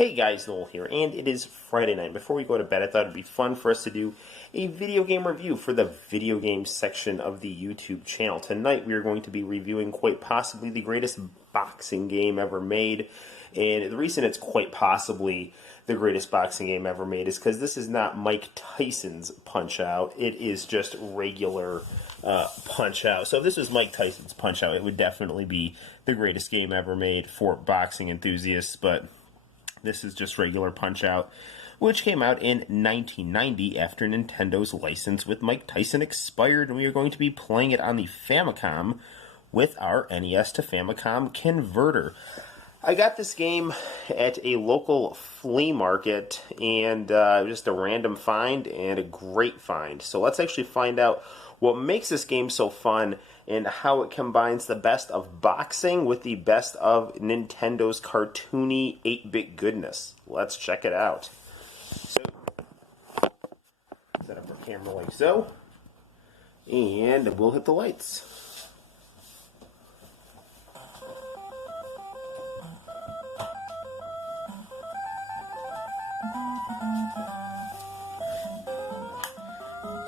Hey guys, Noel here, and it is Friday night. Before we go to bed, I thought it'd be fun for us to do a video game review for the video game section of the YouTube channel. Tonight we are going to be reviewing quite possibly the greatest boxing game ever made, and the reason it's quite possibly the greatest boxing game ever made is because this is not Mike Tyson's Punch-Out, it is just regular Punch-Out. So if this was Mike Tyson's Punch-Out, it would definitely be the greatest game ever made for boxing enthusiasts, but this is just regular Punch-Out, which came out in 1990 after Nintendo's license with Mike Tyson expired, and we are going to be playing it on the Famicom with our NES to Famicom converter. I got this game at a local flea market, and just a random find and a great find. So let's actually find out what makes this game so fun and how it combines the best of boxing with the best of Nintendo's cartoony 8-bit goodness. Let's check it out. So, set up our camera like so, and we'll hit the lights.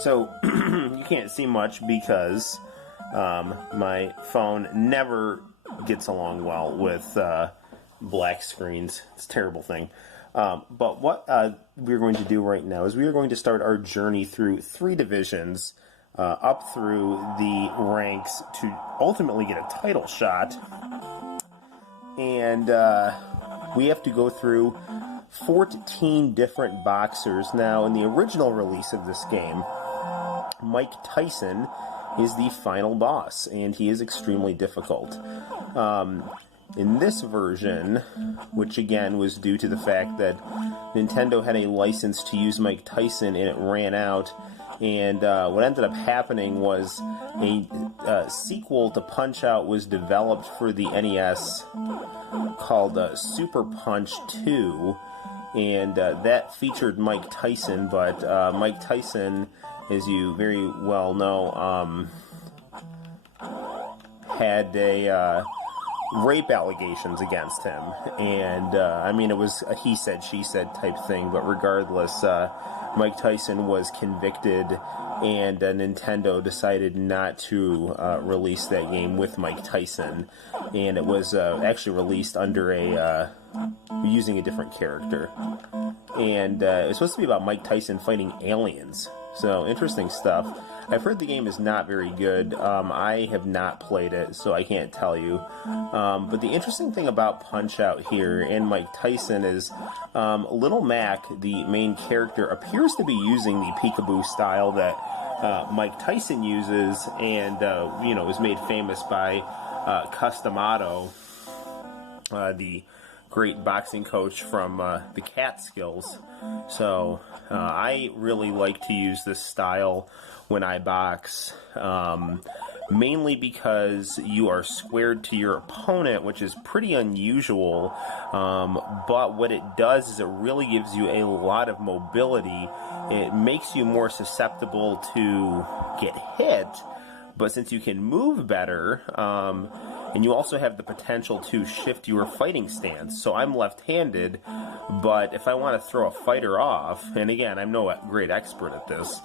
So, you can't see much because my phone never gets along well with black screens. It's a terrible thing. But what we're going to do right now is we are going to start our journey through 3 divisions up through the ranks to ultimately get a title shot. And we have to go through 14 different boxers. Now, in the original release of this game, Mike Tyson is the final boss, and he is extremely difficult. In this version, which again was due to the fact that Nintendo had a license to use Mike Tyson and it ran out, and what ended up happening was a sequel to Punch-Out was developed for the NES called Super Punch 2, and that featured Mike Tyson, but Mike Tyson, as you very well know, had a rape allegations against him, and I mean, it was a he said she said type thing, but regardless, Mike Tyson was convicted, and Nintendo decided not to release that game with Mike Tyson, and it was actually released under a using a different character, and it was supposed to be about Mike Tyson fighting aliens. So, interesting stuff. I've heard the game is not very good. I have not played it, so I can't tell you. But the interesting thing about Punch-Out here and Mike Tyson is Little Mac, the main character, appears to be using the peekaboo style that Mike Tyson uses and, is made famous by Customato, the great boxing coach from the Catskills. So I really like to use this style when I box, mainly because you are squared to your opponent, which is pretty unusual, but what it does is it really gives you a lot of mobility. It makes you more susceptible to get hit, but since you can move better, and you also have the potential to shift your fighting stance. So I'm left-handed, but if I want to throw a fighter off, and again, I'm no great expert at this,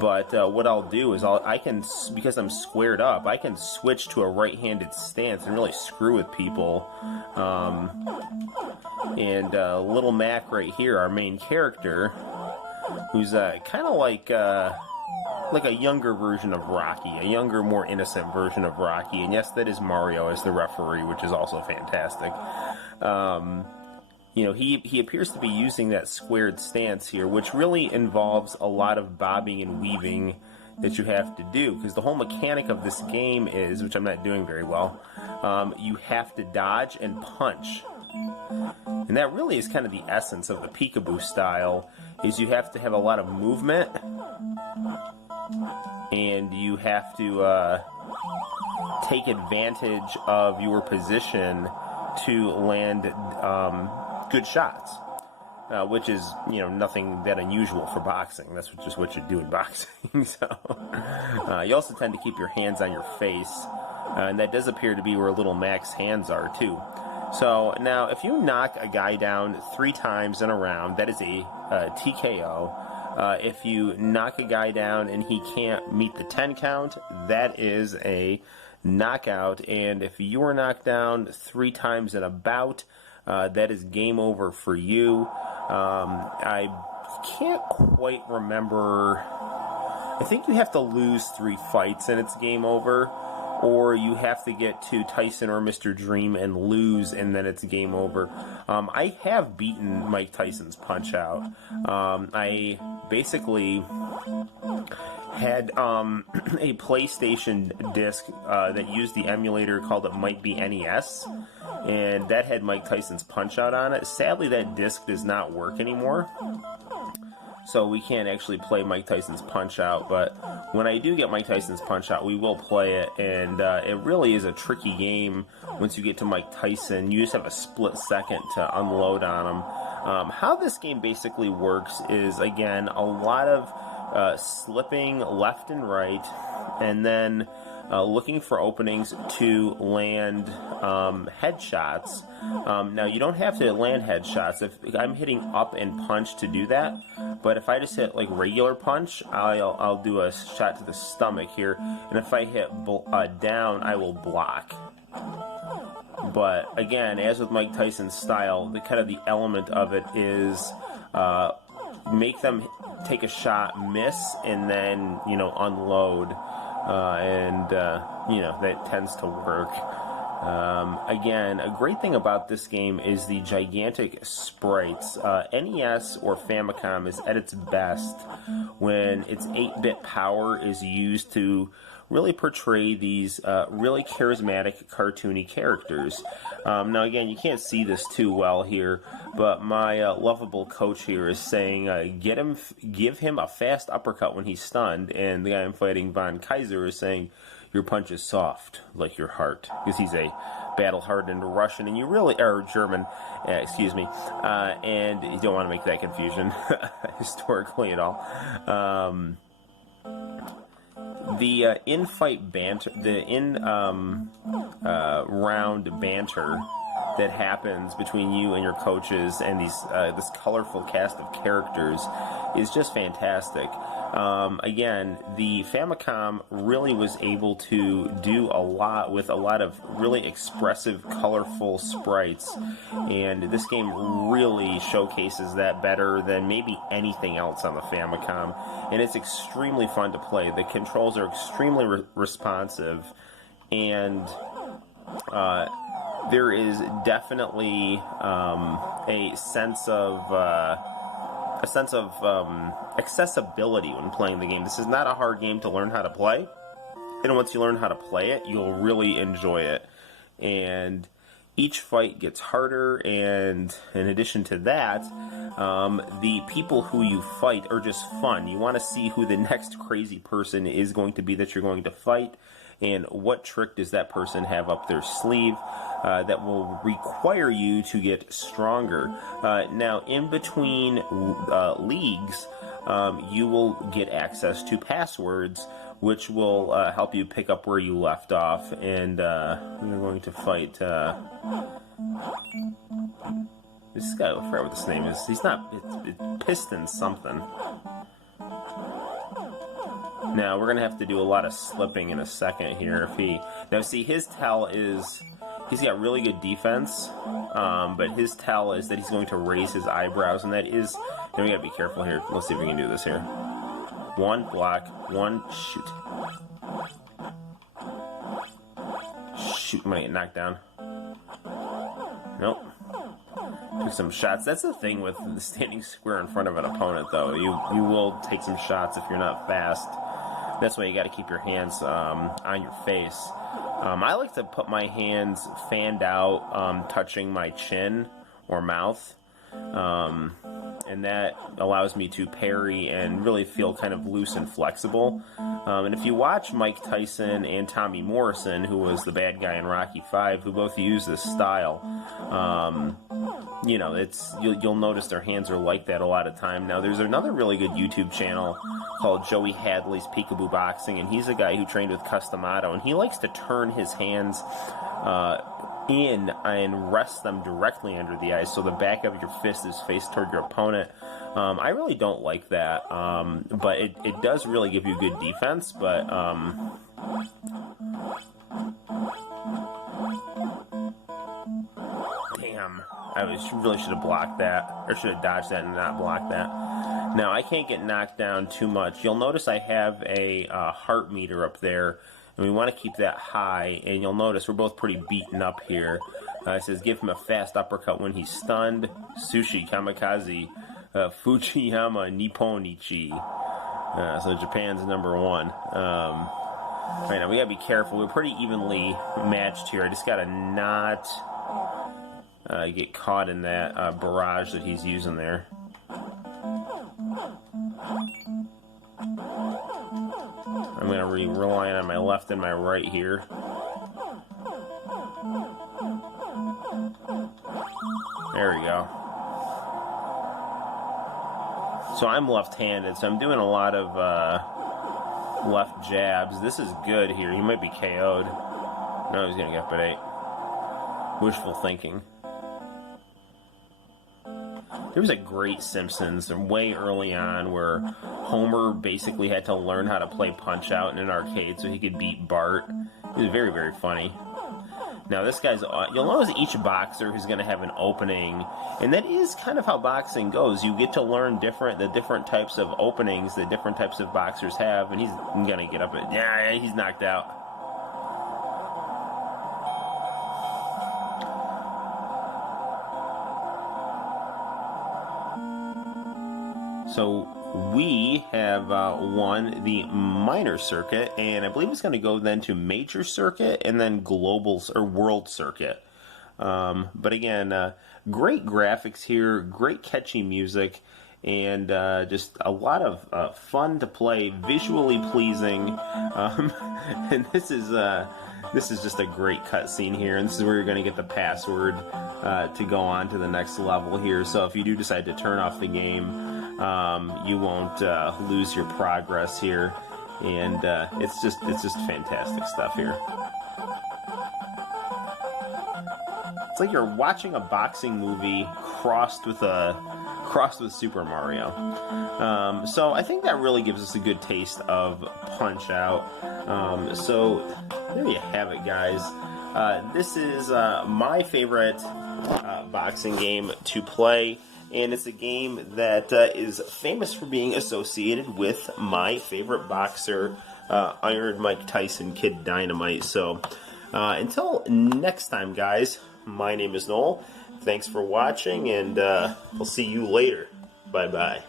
but what I'll do is I can, because I'm squared up, I can switch to a right-handed stance and really screw with people. And Little Mac right here, our main character, who's kind of like a younger version of Rocky, a younger, more innocent version of Rocky, and yes, that is Mario as the referee, which is also fantastic. He appears to be using that squared stance here, which really involves a lot of bobbing and weaving that you have to do, because the whole mechanic of this game is, which I'm not doing very well, you have to dodge and punch. And that really is kind of the essence of the peekaboo style, is you have to have a lot of movement, and you have to take advantage of your position to land good shots, which is, nothing that unusual for boxing. That's just what you do in boxing. So you also tend to keep your hands on your face, and that does appear to be where Little Mac's hands are too. So now, if you knock a guy down 3 times in a round, that is a TKO. If you knock a guy down and he can't meet the 10 count, that is a knockout. And if you are knocked down 3 times in a bout, that is game over for you. I can't quite remember. I think you have to lose 3 fights and it's game over, or you have to get to Tyson or Mr. Dream and lose and then it's game over. I have beaten Mike Tyson's Punch-Out. I basically had a PlayStation disc that used the emulator called it Might Be NES, and that had Mike Tyson's Punch-Out on it. Sadly, that disc does not work anymore, so we can't actually play Mike Tyson's Punch-Out, but when I do get Mike Tyson's Punch-Out, we will play it, and it really is a tricky game once you get to Mike Tyson. You just have a split second to unload on him. How this game basically works is, again, a lot of slipping left and right, and then looking for openings to land headshots. Now, you don't have to land headshots. If I'm hitting up and punch to do that, but if I just hit like regular punch, I'll do a shot to the stomach here, and if I hit down, I will block. But again, as with Mike Tyson's style, the element of it is make them take a shot, miss, and then unload, and that tends to work. Again, a great thing about this game is the gigantic sprites. NES or Famicom is at its best when its 8-bit power is used to really portray these really charismatic, cartoony characters. Now, again, you can't see this too well here, but my lovable coach here is saying, give him a fast uppercut when he's stunned, and the guy I'm fighting, Von Kaiser, is saying, your punch is soft, like your heart, because he's a battle-hardened Russian, and or German, excuse me, and you don't want to make that confusion historically at all. The in-fight banter, the round banter that happens between you and your coaches and this colorful cast of characters is just fantastic. Again, the Famicom really was able to do a lot with a lot of really expressive, colorful sprites, and this game really showcases that better than maybe anything else on the Famicom, and it's extremely fun to play. The controls are extremely responsive, and there is definitely a sense of accessibility when playing the game. This is not a hard game to learn how to play, and once you learn how to play it, you'll really enjoy it. And each fight gets harder, and in addition to that, the people who you fight are just fun. You want to see who the next crazy person is going to be that you're going to fight, and what trick does that person have up their sleeve that will require you to get stronger. Now, in between leagues, you will get access to passwords, which will help you pick up where you left off. And we're going to fight this guy. I forgot what his name is. He's not. It's Piston something. Now, we're going to have to do a lot of slipping in a second here. Now, see, his tell is, he's got really good defense, but his tell is that he's going to raise his eyebrows, and that is, we got to be careful here. Let's see if we can do this here. 1, block, 1, shoot. Shoot, might get knocked down. Nope. Took some shots. That's the thing with standing square in front of an opponent, though. You will take some shots if you're not fast. That's why you got to keep your hands on your face. I like to put my hands fanned out, touching my chin or mouth, and that allows me to parry and really feel kind of loose and flexible. And if you watch Mike Tyson and Tommy Morrison, who was the bad guy in Rocky V, who both use this style, you'll notice their hands are like that a lot of time. Now, there's another really good YouTube channel called Joey Hadley's Peekaboo Boxing, and he's a guy who trained with Customato, and he likes to turn his hands in and rest them directly under the eyes, so the back of your fist is faced toward your opponent. I really don't like that, but it does really give you good defense, but damn, really should have blocked that, or should have dodged that and not blocked that. Now, I can't get knocked down too much. You'll notice I have a heart meter up there, and we want to keep that high, and you'll notice we're both pretty beaten up here. It says, give him a fast uppercut when he's stunned. Sushi, kamikaze, Fujiyama, Nipponichi. So Japan's #1. Right now, we gotta be careful. We're pretty evenly matched here. I just gotta not get caught in that barrage that he's using there. I'm going to be relying on my left and my right here. There we go. So I'm left-handed, so I'm doing a lot of left jabs. This is good here. He might be KO'd. No, he's going to get up at 8. Wishful thinking. There was a great Simpsons way early on where Homer basically had to learn how to play Punch-Out in an arcade so he could beat Bart. It was very, very funny. Now this guy's, you'll notice each boxer who's going to have an opening, and that is kind of how boxing goes. You get to learn the different types of openings that different types of boxers have, and he's going to get up at, yeah, he's knocked out. So we have won the minor circuit, and I believe it's going to go then to major circuit and then global or world circuit. But again, great graphics here, great catchy music, and just a lot of fun to play, visually pleasing. And this is just a great cutscene here, and this is where you're going to get the password to go on to the next level here. So if you do decide to turn off the game, you won't lose your progress here, and it's just fantastic stuff here. It's like you're watching a boxing movie crossed with Super Mario. So I think that really gives us a good taste of Punch-Out. So there you have it, guys. This is my favorite boxing game to play. And it's a game that is famous for being associated with my favorite boxer, Iron Mike Tyson, Kid Dynamite. So until next time, guys, my name is Noel. Thanks for watching, and we'll see you later. Bye-bye.